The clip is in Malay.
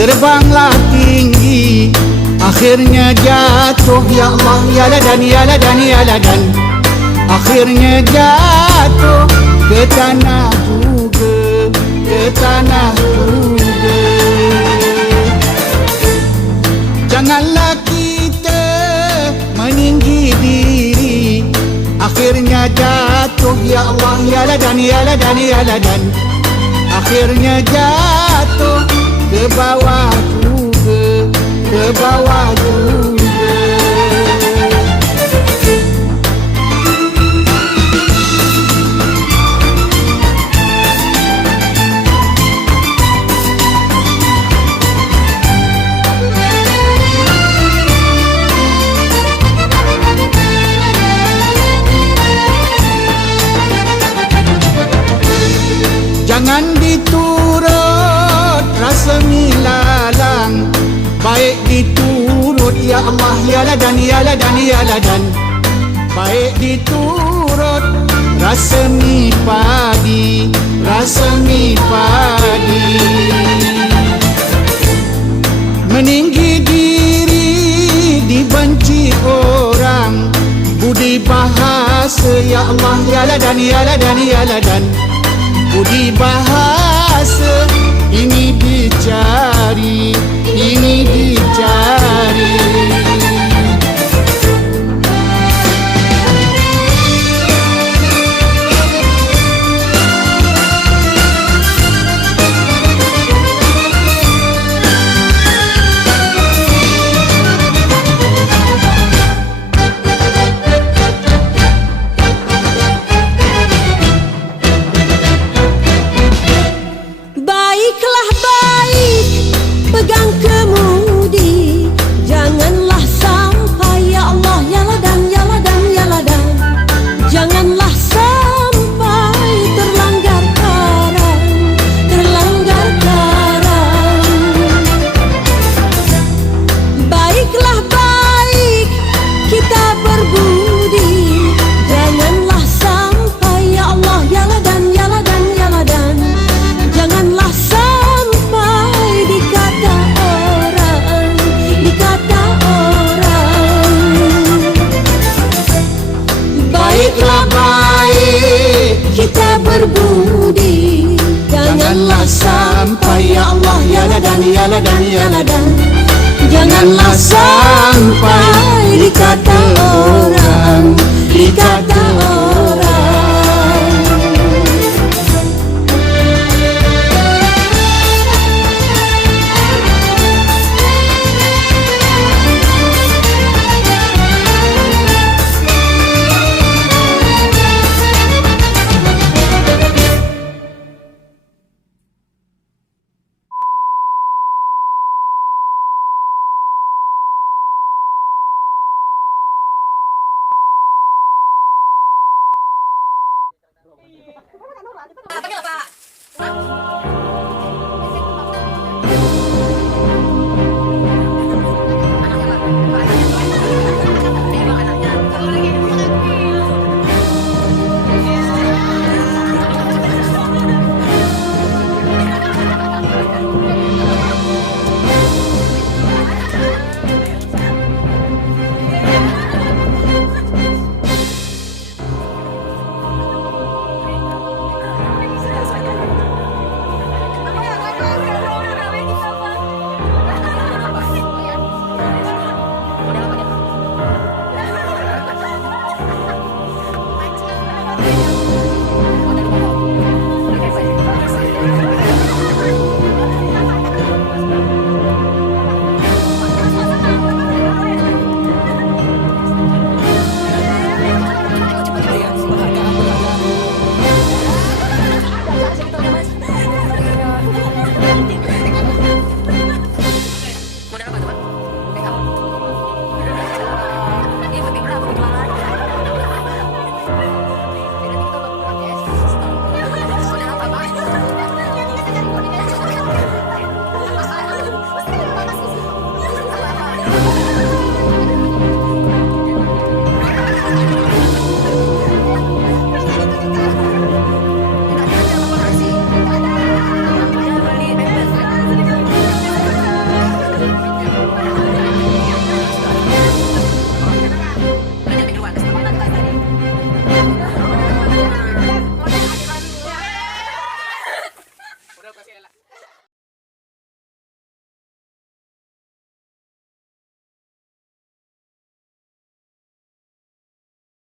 terbanglah tinggi, akhirnya jatuh. Ya Allah, ya ladan, ya ladan, ya ladan. Akhirnya jatuh ke tanah juga, ke tanah juga. Janganlah kita meninggi diri, akhirnya jatuh. Ya Allah, ya ladan, ya ladan, ya ladan. Akhirnya jatuh ke bawah juga, ke bawah juga. Jangan diturut rasa milalang, baik diturut. Ya Allah, ya ladan, ya ladan, ya ladan. Baik diturut rasa mi padi, rasa mi padi. Meninggi diri dibenci orang, budi bahasa. Ya Allah, ya ladan, ya ladan, ya ladan. Budi bahasa ini dicari, ini dicari. Pegang kemudi, janganlah sampai. Ya Allah, ya ladan, ya ladan, ya ladan. Janganlah sampai terlanggar karang, terlanggar karang. Baiklah baik kita berbudi, janganlah sampai. Ya Allah, ya ladan, ya ladan, ya ladan. Janganlah sampai dikata orang, dikata orang. Baiklah baik kita berbudi, janganlah sampai. Ya Allah, ya ladan, ya ladan, ya ladan. Janganlah sampai dikata